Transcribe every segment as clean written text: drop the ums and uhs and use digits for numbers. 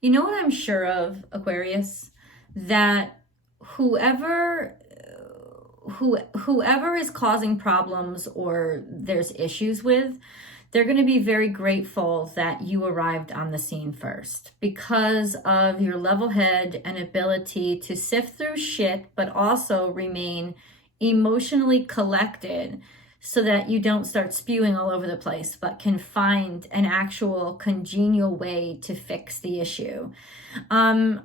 You know what I'm sure of, Aquarius? That whoever whoever is causing problems or there's issues with, they're going to be very grateful that you arrived on the scene first because of your level head and ability to sift through shit, but also remain emotionally collected so that you don't start spewing all over the place, but can find an actual congenial way to fix the issue. I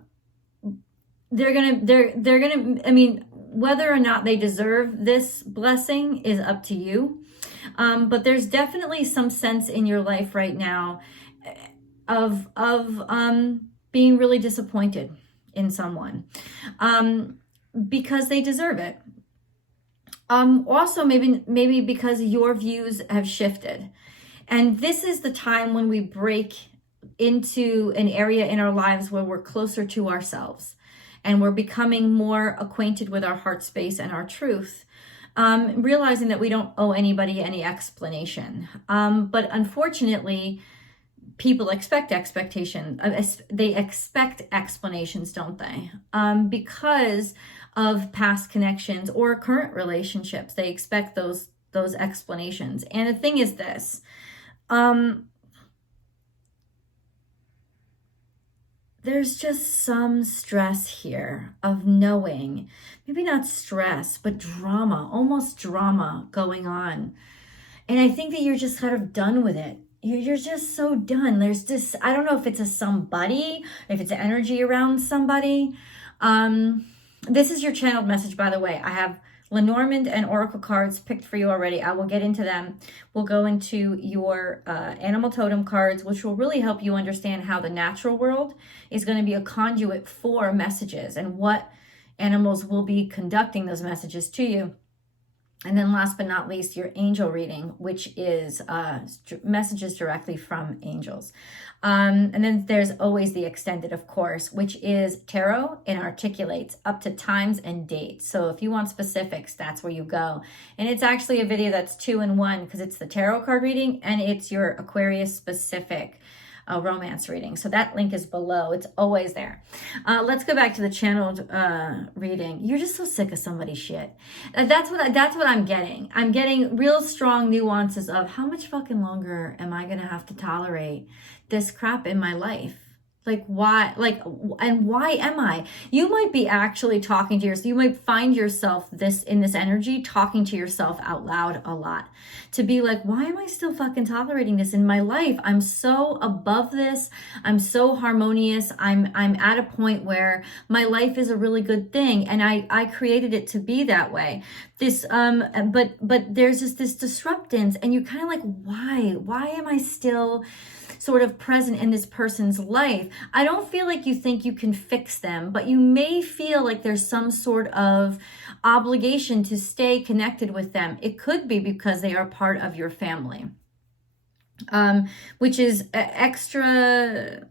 mean, whether or not they deserve this blessing is up to you. But there's definitely some sense in your life right now of being really disappointed in someone because they deserve it. Also, maybe because your views have shifted. And this is the time when we break into an area in our lives where we're closer to ourselves and we're becoming more acquainted with our heart space and our truth. Realizing that we don't owe anybody any explanation. But unfortunately, people expect expectation. They expect explanations, don't they? Because of past connections or current relationships, they expect those explanations. And the thing is this, there's just some stress here of knowing, maybe not stress, but drama, almost drama going on. And I think that you're just kind of done with it. You're just so done. There's this, I don't know if it's a somebody, if it's energy around somebody. This is your channeled message, by the way. I have Lenormand and Oracle cards picked for you already. I will get into them. We'll go into your animal totem cards, which will really help you understand how the natural world is going to be a conduit for messages and what animals will be conducting those messages to you. And then last but not least, your angel reading, which is messages directly from angels. And then there's always the extended, of course, which is tarot and articulates up to times and dates. So if you want specifics, that's where you go. And it's actually a video that's 2-in-1 because it's the tarot card reading and it's your Aquarius specific romance reading. So that link is below. It's always there. Let's go back to the channeled reading. You're just so sick of somebody's shit. That's what I'm getting. I'm getting real strong nuances of how much fucking longer am I going to have to tolerate this crap in my life? Like why, and why am I? You might be actually talking to yourself. You might find yourself in this energy talking to yourself out loud a lot. To be like, why am I still fucking tolerating this in my life? I'm so above this. I'm so harmonious. I'm at a point where my life is a really good thing. And I created it to be that way. This, but there's just this disruptance and you're kind of like, why am I still sort of present in this person's life? I don't feel like you think you can fix them, but you may feel like there's some sort of obligation to stay connected with them. It could be because they are part of your family, which is extra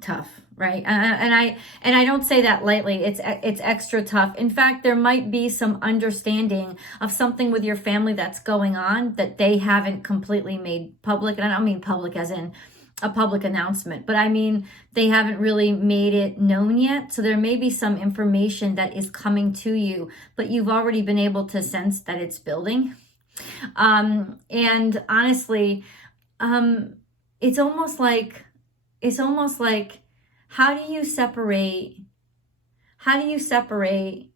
tough, right? And I don't say that lightly. It's extra tough. In fact, there might be some understanding of something with your family that's going on that they haven't completely made public. And I don't mean public as in a public announcement, but I mean, they haven't really made it known yet. So there may be some information that is coming to you, but you've already been able to sense that it's building. And honestly, it's almost like, how do you separate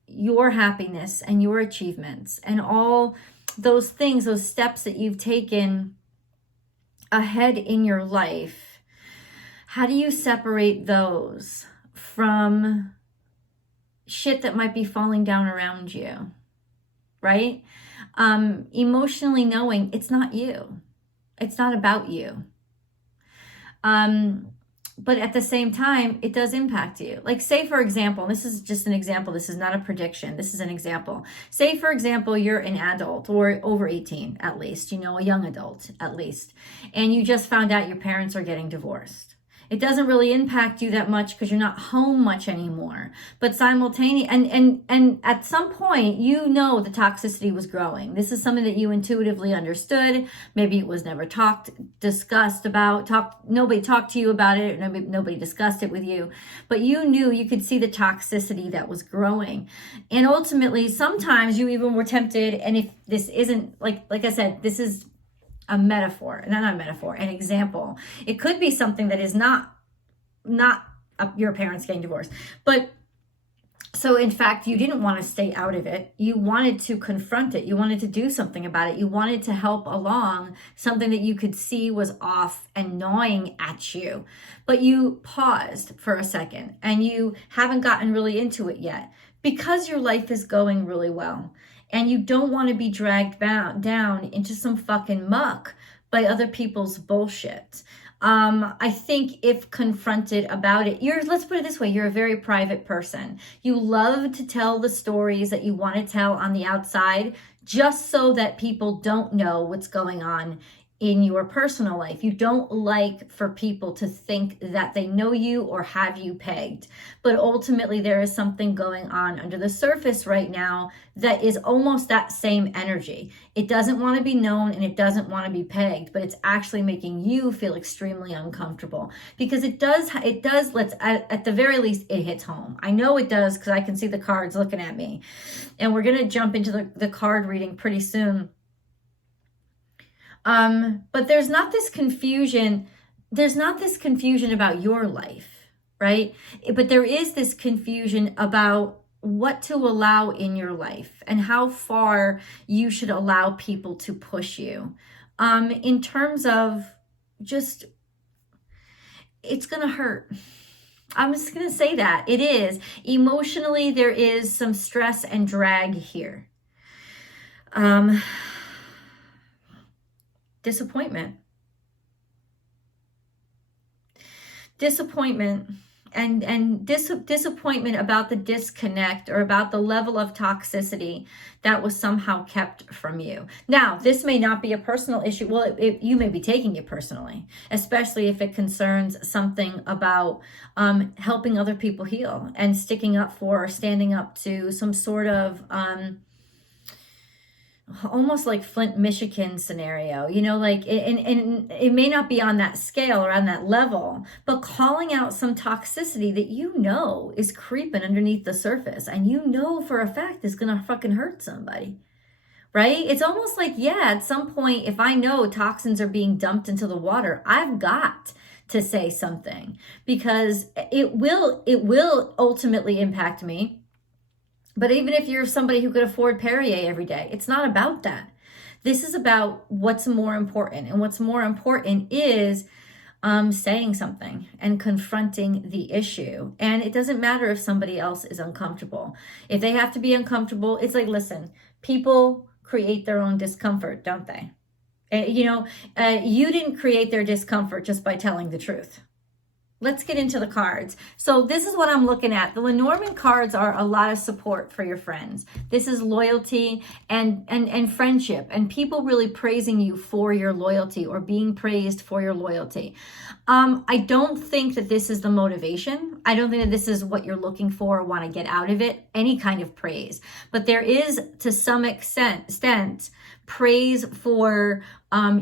your happiness and your achievements and all those things, those steps that you've taken ahead in your life? How do you separate those from shit that might be falling down around you, right? Emotionally knowing it's not you. It's not about you. But at the same time, it does impact you. Like say, for example, this is just an example. This is not a prediction. This is an example. Say, for example, you're an adult or over 18 at least, a young adult at least, and you just found out your parents are getting divorced. It doesn't really impact you that much because you're not home much anymore. But simultaneously, and at some point, you know the toxicity was growing. This is something that you intuitively understood. Maybe it was never nobody talked to you about it, or nobody discussed it with you. But you knew, you could see the toxicity that was growing. And ultimately, sometimes you even were tempted, and if this isn't, like I said, this is a metaphor, not a metaphor, an example. It could be something that is not your parents getting divorced. But so in fact, you didn't want to stay out of it. You wanted to confront it. You wanted to do something about it. You wanted to help along something that you could see was off and gnawing at you. But you paused for a second and you haven't gotten really into it yet because your life is going really well. And you don't want to be dragged down into some fucking muck by other people's bullshit. I think if confronted about it, let's put it this way, you're a very private person. You love to tell the stories that you want to tell on the outside, just so that people don't know what's going on in your personal life. You don't like for people to think that they know you or have you pegged. But ultimately, there is something going on under the surface right now that is almost that same energy. It doesn't want to be known and it doesn't want to be pegged, but it's actually making you feel extremely uncomfortable because at the very least, it hits home. I know it does because I can see the cards looking at me. And we're going to jump into the card reading pretty soon. But there's not this confusion about your life, right? But there is this confusion about what to allow in your life and how far you should allow people to push you. In terms of just, it's going to hurt. I'm just going to say that it is. Emotionally, there is some stress and drag here. Disappointment and disappointment about the disconnect or about the level of toxicity that was somehow kept from you. Now, this may not be a personal issue. Well, you may be taking it personally, especially if it concerns something about helping other people heal and sticking up for or standing up to some sort of almost like Flint, Michigan scenario, like, and it may not be on that scale or on that level, but calling out some toxicity that is creeping underneath the surface and for a fact is going to fucking hurt somebody, right? It's almost like, at some point, if I know toxins are being dumped into the water, I've got to say something because it will ultimately impact me. But even if you're somebody who could afford Perrier every day, it's not about that. This is about what's more important. And what's more important is saying something and confronting the issue. And it doesn't matter if somebody else is uncomfortable. If they have to be uncomfortable, it's like, listen, people create their own discomfort, don't they? You didn't create their discomfort just by telling the truth. Let's get into the cards. So this is what I'm looking at. The Lenormand cards are a lot of support for your friends. This is loyalty and friendship and people really praising you for your loyalty or being praised for your loyalty. I don't think that this is the motivation. I don't think that this is what you're looking for or want to get out of it, any kind of praise. But there is, to some extent, praise for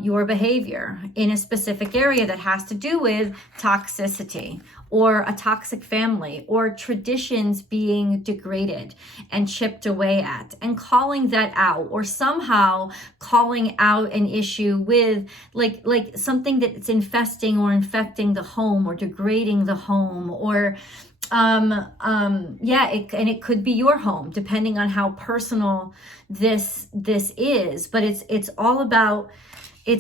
your behavior in a specific area that has to do with toxicity or a toxic family or traditions being degraded and chipped away at, and calling that out, or somehow calling out an issue with like something that's infesting or infecting the home or degrading the home, or it could be your home, depending on how personal this is. But it's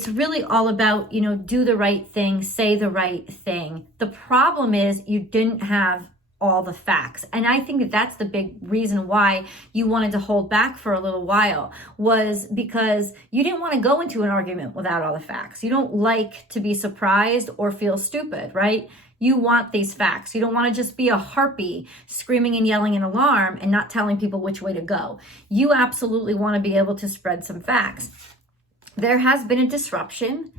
really all about, do the right thing, say the right thing. The problem is you didn't have all the facts. And I think that that's the big reason why you wanted to hold back for a little while, was because you didn't want to go into an argument without all the facts. You don't like to be surprised or feel stupid, right? You want these facts. You don't want to just be a harpy screaming and yelling an alarm and not telling people which way to go. You absolutely want to be able to spread some facts. There has been a disruption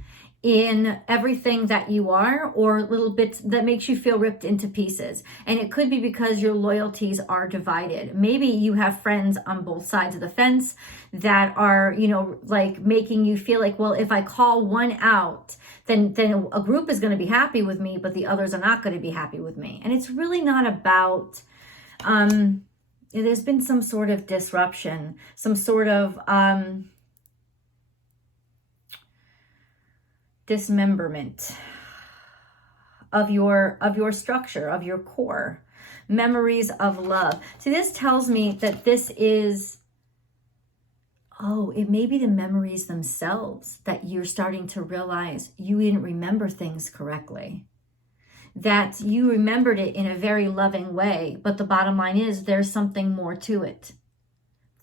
in everything that you are, or little bits that makes you feel ripped into pieces. And it could be because your loyalties are divided. Maybe you have friends on both sides of the fence that are, you know, like making you feel like, well, if I call one out, then a group is going to be happy with me, but the others are not going to be happy with me. And it's really not about, there's been some sort of disruption, some sort of, dismemberment of your structure, of your core, memories of love. See, this tells me that this is, it may be the memories themselves that you're starting to realize you didn't remember things correctly, that you remembered it in a very loving way, but the bottom line is there's something more to it.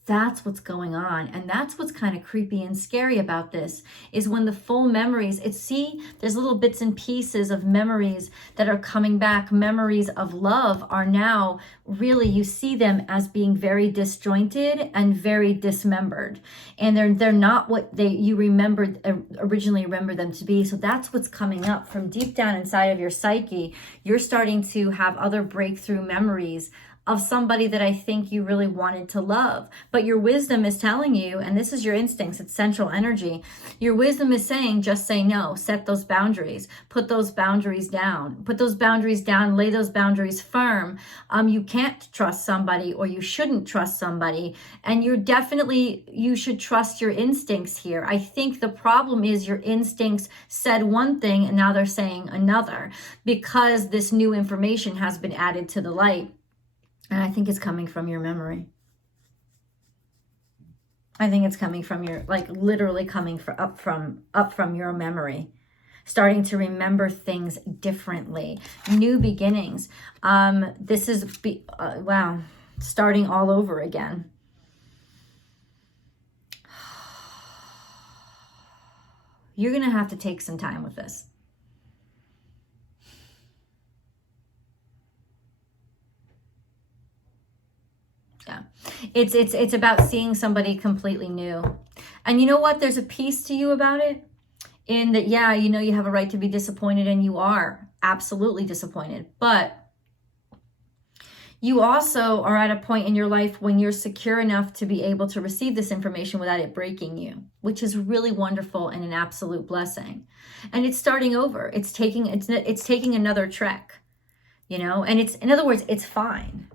That's what's going on. And that's what's kind of creepy and scary about this, is when the full memories, there's little bits and pieces of memories that are coming back. Memories of love are now really, you see them as being very disjointed and very dismembered. And they're not what you originally remembered them to be. So that's what's coming up from deep down inside of your psyche. You're starting to have other breakthrough memories of somebody that I think you really wanted to love. But your wisdom is telling you, and this is your instincts, it's central energy. Your wisdom is saying, just say no, set those boundaries, put those boundaries down, lay those boundaries firm. You can't trust somebody, or you shouldn't trust somebody. And you should trust your instincts here. I think the problem is your instincts said one thing and now they're saying another, because this new information has been added to the light. And I think it's coming from your memory. I think it's coming from your, like literally coming up from your memory. Starting to remember things differently. New beginnings. This is, wow, starting all over again. You're going to have to take some time with this. Yeah, it's about seeing somebody completely new. And you know what? There's a piece to you about it, in that, yeah, you know, you have a right to be disappointed, and you are absolutely disappointed. But you also are at a point in your life when you're secure enough to be able to receive this information without it breaking you, which is really wonderful and an absolute blessing. And it's starting over. It's taking another trek, you know, and it's, in other words, it's fine.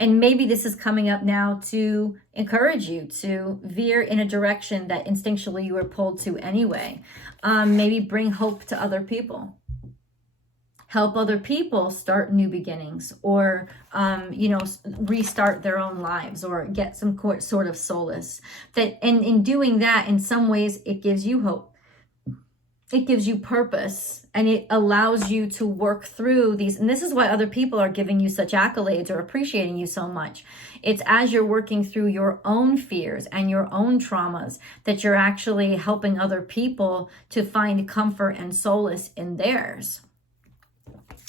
And maybe this is coming up now to encourage you to veer in a direction that instinctually you were pulled to anyway. Maybe bring hope to other people. Help other people start new beginnings, or, restart their own lives, or get some sort of solace. And in doing that, in some ways, it gives you hope. It gives you purpose, and it allows you to work through these. And this is why other people are giving you such accolades or appreciating you so much. It's as you're working through your own fears and your own traumas that you're actually helping other people to find comfort and solace in theirs.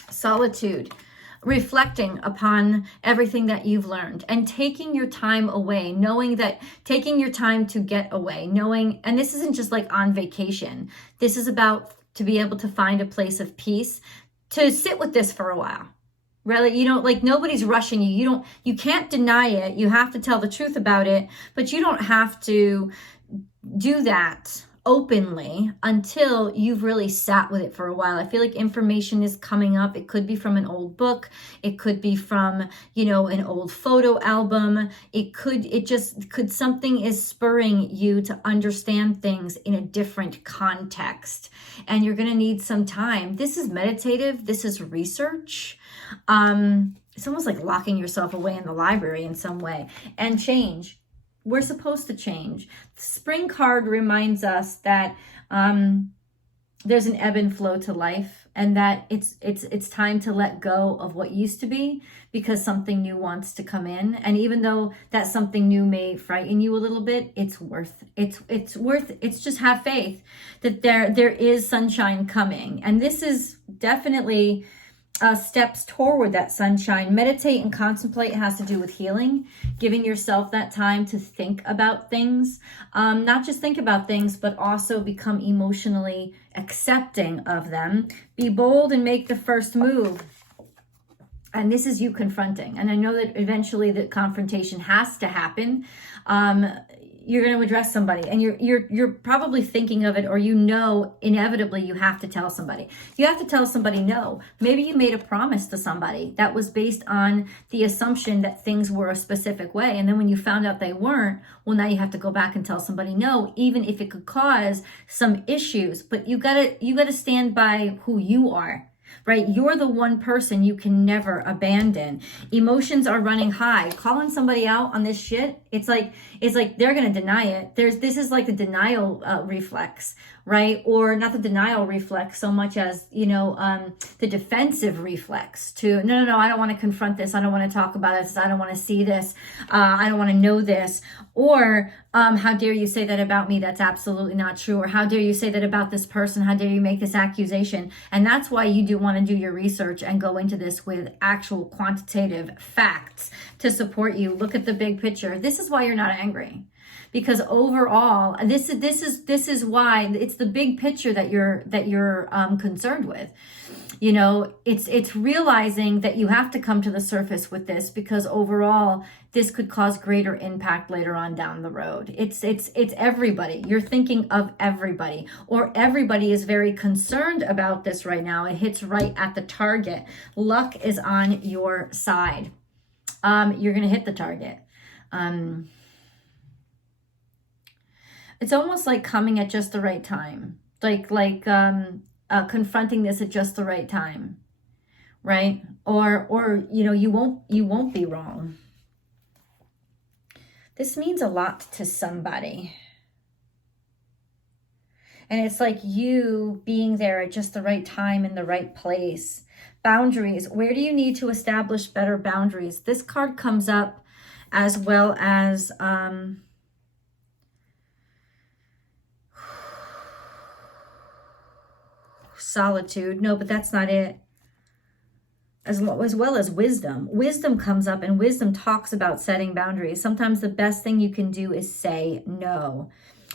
Solitude. Reflecting upon everything that you've learned and taking your time away, knowing that taking your time to get away, knowing, and this isn't just like on vacation. This is about to be able to find a place of peace, to sit with this for a while. Really, you know, like nobody's rushing you. You can't deny it. You have to tell the truth about it, but you don't have to do that openly until you've really sat with it for a while. I feel like information is coming up. It could be from an old book. It could be from, an old photo album. Something is spurring you to understand things in a different context. And you're going to need some time. This is meditative. This is research. It's almost like locking yourself away in the library in some way. And change. We're supposed to change. The spring card reminds us that there's an ebb and flow to life, and that it's time to let go of what used to be, because something new wants to come in. And even though that something new may frighten you a little bit, it's just have faith that there is sunshine coming. And this is definitely steps toward that sunshine. Meditate and contemplate has to do with healing, giving yourself that time to think about things, not just think about things, but also become emotionally accepting of them. Be bold and make the first move. And this is you confronting. And I know that eventually the confrontation has to happen. You're going to address somebody, and you're probably thinking of it, or you know inevitably you have to tell somebody. You have to tell somebody no. Maybe you made a promise to somebody that was based on the assumption that things were a specific way, and then when you found out they weren't, well, now you have to go back and tell somebody no, even if it could cause some issues. But you gotta stand by who you are. Right? You're the one person you can never abandon. Emotions are running high. Calling somebody out on this shit, it's like they're going to deny it. This is like the denial reflex, right? Or not the denial reflex so much as, the defensive reflex to, no, I don't want to confront this. I don't want to talk about this. I don't want to see this. I don't want to know this. Or how dare you say that about me? That's absolutely not true. Or how dare you say that about this person? How dare you make this accusation? And that's why you do want to do your research and go into this with actual quantitative facts to support you. Look at the big picture. This is why you're not angry. Because overall, this is why it's the big picture that you're concerned with. It's realizing that you have to come to the surface with this, because overall this could cause greater impact later on down the road. It's everybody. You're thinking of everybody, or everybody is very concerned about this right now. It hits right at the target. Luck is on your side. You're going to hit the target. It's almost like coming at just the right time, confronting this at just the right time, right? Or you won't be wrong. This means a lot to somebody, and it's like you being there at just the right time in the right place. Boundaries. Where do you need to establish better boundaries? This card comes up, as well as solitude. No, but that's not it. As well as wisdom. Wisdom comes up, and wisdom talks about setting boundaries. Sometimes the best thing you can do is say no.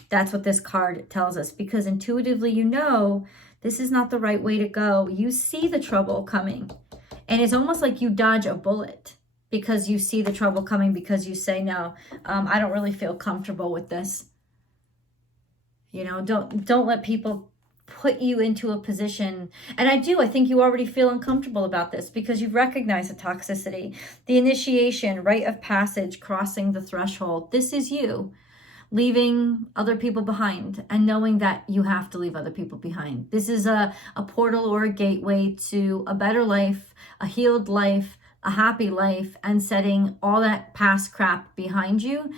That's what this card tells us, because intuitively this is not the right way to go. You see the trouble coming, and it's almost like you dodge a bullet because you see the trouble coming, because you say no. I don't really feel comfortable with this. Don't let people put you into a position. And I think you already feel uncomfortable about this, because you've recognized the toxicity, the initiation, rite of passage, crossing the threshold. This is you leaving other people behind, and knowing that you have to leave other people behind. This is a portal or a gateway to a better life, a healed life, a happy life, and setting all that past crap behind you.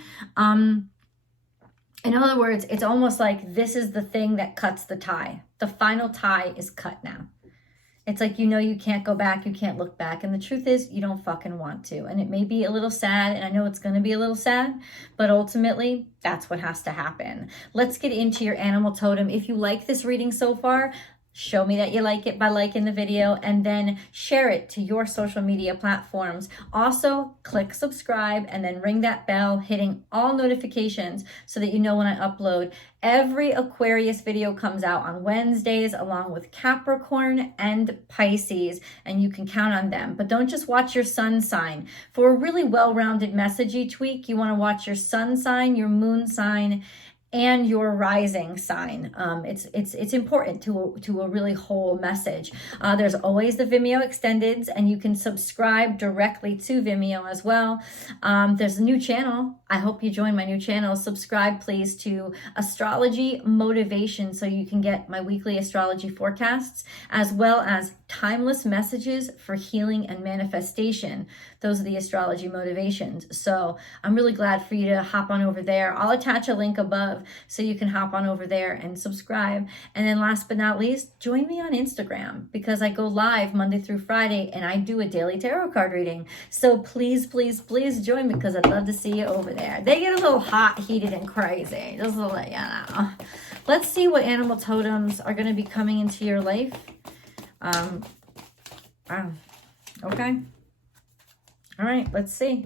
In other words, it's almost like this is the thing that cuts the tie. The final tie is cut now. It's like, you can't go back, you can't look back. And the truth is, you don't fucking want to. And it may be a little sad, and I know it's going to be a little sad, but ultimately, that's what has to happen. Let's get into your animal totem. If you like this reading so far, show me that you like it by liking the video, and then share it to your social media platforms. Also, click subscribe and then ring that bell, hitting all notifications so that you know when I upload. Every Aquarius video comes out on Wednesdays, along with Capricorn and Pisces, and you can count on them. But don't just watch your sun sign. For a really well-rounded message each week, you want to watch your sun sign, your moon sign, and your rising sign. It's important to a really whole message. There's always the Vimeo extendeds, and you can subscribe directly to Vimeo as well. There's a new channel. I hope you join my new channel. Subscribe, please, to Astrology Motivation, so you can get my weekly astrology forecasts, as well as timeless messages for healing and manifestation. Those are the astrology motivations. So I'm really glad for you to hop on over there. I'll attach a link above so you can hop on over there and subscribe. And then last but not least, join me on Instagram, because I go live Monday through Friday, and I do a daily tarot card reading. So please, please, please join me, because I'd love to see you over there. They get a little hot, heated, and crazy. Just to let you know. Let's see what animal totems are going to be coming into your life. Okay. All right, let's see.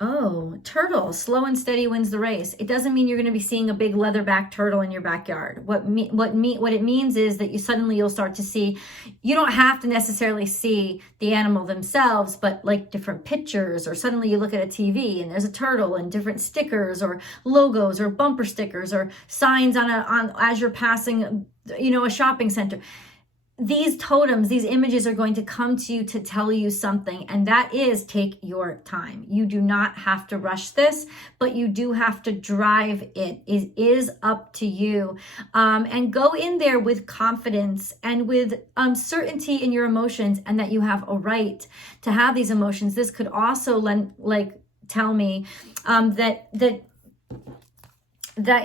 Oh, turtle, slow and steady wins the race. It doesn't mean you're going to be seeing a big leatherback turtle in your backyard. What it means is that you'll start to see, you don't have to necessarily see the animal themselves, but like different pictures, or suddenly you look at a TV and there's a turtle and different stickers or logos or bumper stickers or signs on as you're passing, a shopping center. These totems, these images are going to come to you to tell you something, and that is take your time. You do not have to rush this, but you do have to drive it. It is up to you. And go in there with confidence and with certainty in your emotions, and that you have a right to have these emotions. This could also tell me that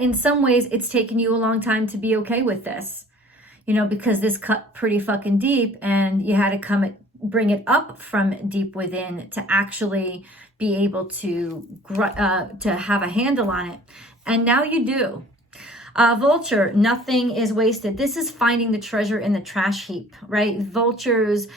in some ways it's taken you a long time to be okay with this. Because this cut pretty fucking deep, and you had to bring it up from deep within to actually be able to have a handle on it. And now you do. Vulture, nothing is wasted. This is finding the treasure in the trash heap, right? Vultures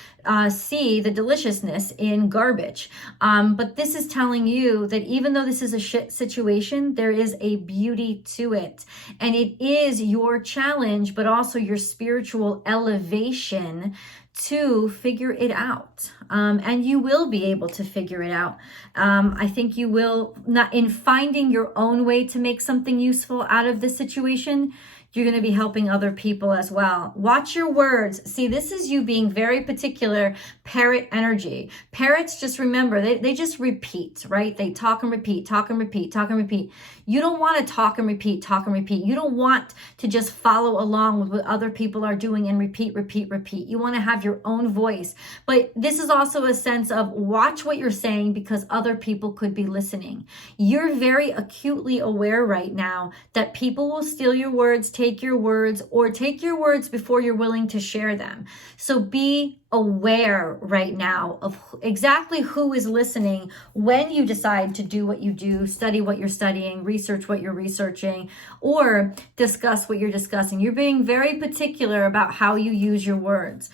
see the deliciousness in garbage. But this is telling you that even though this is a shit situation, there is a beauty to it. And it is your challenge, but also your spiritual elevation to figure it out. And you will be able to figure it out. I think you will, not in finding your own way to make something useful out of this situation. You're going to be helping other people as well. Watch your words. See, this is you being very particular, parrot energy. Parrots, just remember, they just repeat, right? They talk and repeat, talk and repeat, talk and repeat. You don't want to talk and repeat, talk and repeat. You don't want to just follow along with what other people are doing and repeat, repeat, repeat. You want to have your own voice. But this is also a sense of watch what you're saying, because other people could be listening. You're very acutely aware right now that people will steal your words, take your words, or take your words before you're willing to share them. So be aware right now of exactly who is listening when you decide to do what you do, study what you're studying, research what you're researching, or discuss what you're discussing. You're being very particular about how you use your words.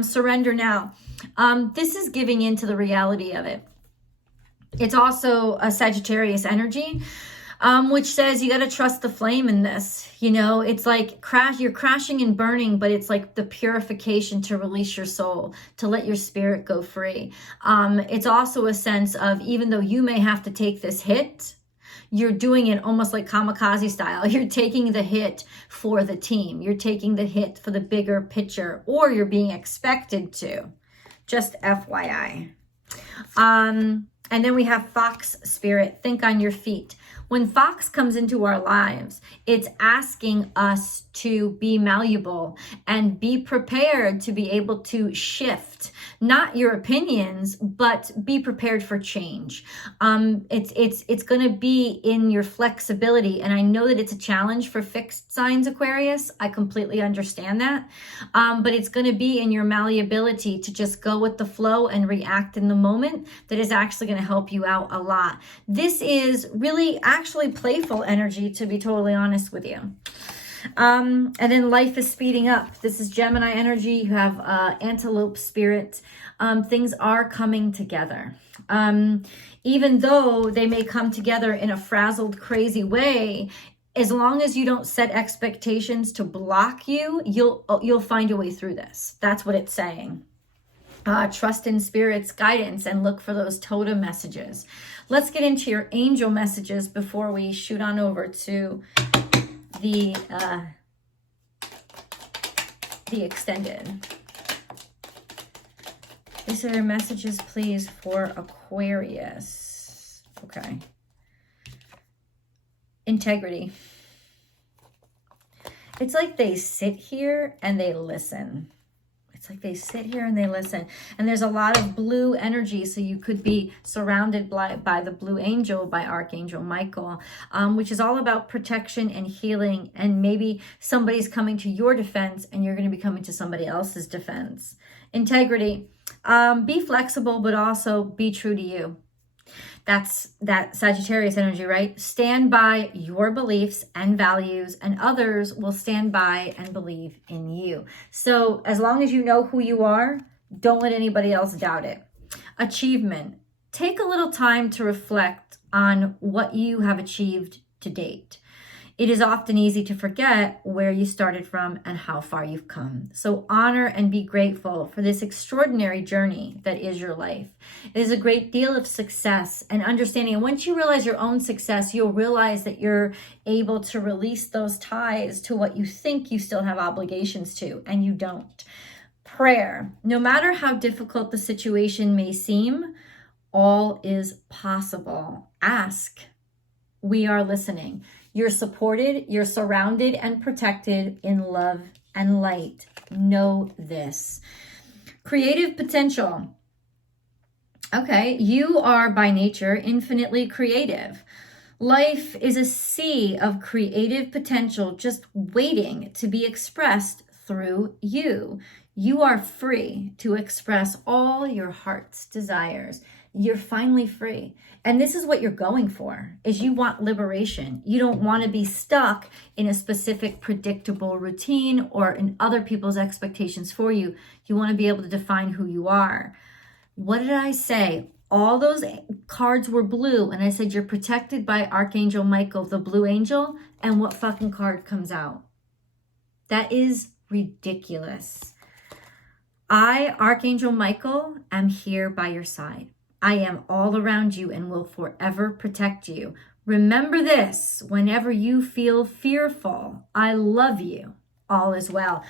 Surrender now. This is giving into the reality of it. It's also a Sagittarius energy. Which says you got to trust the flame in this. It's like you're crashing and burning, but it's like the purification to release your soul, to let your spirit go free. It's also a sense of, even though you may have to take this hit, you're doing it almost like kamikaze style. You're taking the hit for the team. You're taking the hit for the bigger picture, or you're being expected to. Just FYI. And then we have Fox Spirit. Think on your feet. When Fox comes into our lives, it's asking us to be malleable and be prepared to be able to shift, not your opinions, but be prepared for change. It's going to be in your flexibility. And I know that it's a challenge for fixed signs, Aquarius. I completely understand that. But it's going to be in your malleability to just go with the flow and react in the moment that is actually going to help you out a lot. This is really actually playful energy, to be totally honest with you. And then life is speeding up. This is Gemini energy. You have antelope spirit. Things are coming together. Even though they may come together in a frazzled, crazy way, as long as you don't set expectations to block you, you'll find a way through this. That's what it's saying. Trust in spirit's guidance and look for those totem messages. Let's get into your angel messages before we shoot on over to the extended. These are your messages, please, for Aquarius. Okay. Integrity. It's like they sit here and they listen. It's like they sit here and they listen. And there's a lot of blue energy, so you could be surrounded by the blue angel, by Archangel Michael, which is all about protection and healing. And maybe somebody's coming to your defense and you're going to be coming to somebody else's defense. Integrity. Be flexible, but also be true to you. That's that Sagittarius energy, right? Stand by your beliefs and values, and others will stand by and believe in you. So as long as you know who you are, don't let anybody else doubt it. Achievement. Take a little time to reflect on what you have achieved to date. It is often easy to forget where you started from and how far you've come. So honor and be grateful for this extraordinary journey that is your life. It is a great deal of success and understanding. And once you realize your own success, you'll realize that you're able to release those ties to what you think you still have obligations to, and you don't. Prayer. No matter how difficult the situation may seem, all is possible. Ask. We are listening. You're supported, you're surrounded and protected in love and light. Know this. Creative potential. Okay, you are by nature infinitely creative. Life is a sea of creative potential just waiting to be expressed through you. You are free to express all your heart's desires. You're finally free. And this is what you're going for, is you want liberation. You don't want to be stuck in a specific predictable routine or in other people's expectations for you. You want to be able to define who you are. What did I say? All those cards were blue, and I said you're protected by Archangel Michael, the blue angel, and what fucking card comes out? That is ridiculous. I, Archangel Michael, am here by your side. I am all around you and will forever protect you. Remember this, whenever you feel fearful, I love you. All is well.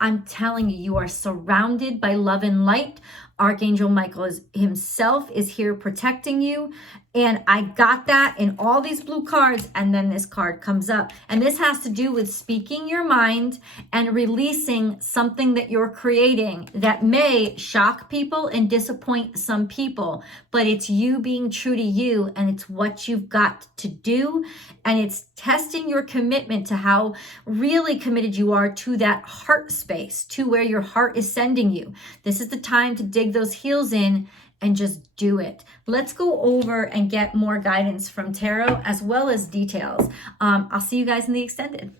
I'm telling you, you are surrounded by love and light. Archangel Michael himself is here protecting you. And I got that in all these blue cards, and then this card comes up. And this has to do with speaking your mind and releasing something that you're creating that may shock people and disappoint some people. But it's you being true to you, and it's what you've got to do. And it's testing your commitment to how really committed you are to that heart space, to where your heart is sending you. This is the time to dig those heels in and just do it. Let's go over and get more guidance from tarot as well as details. I'll see you guys in the extended.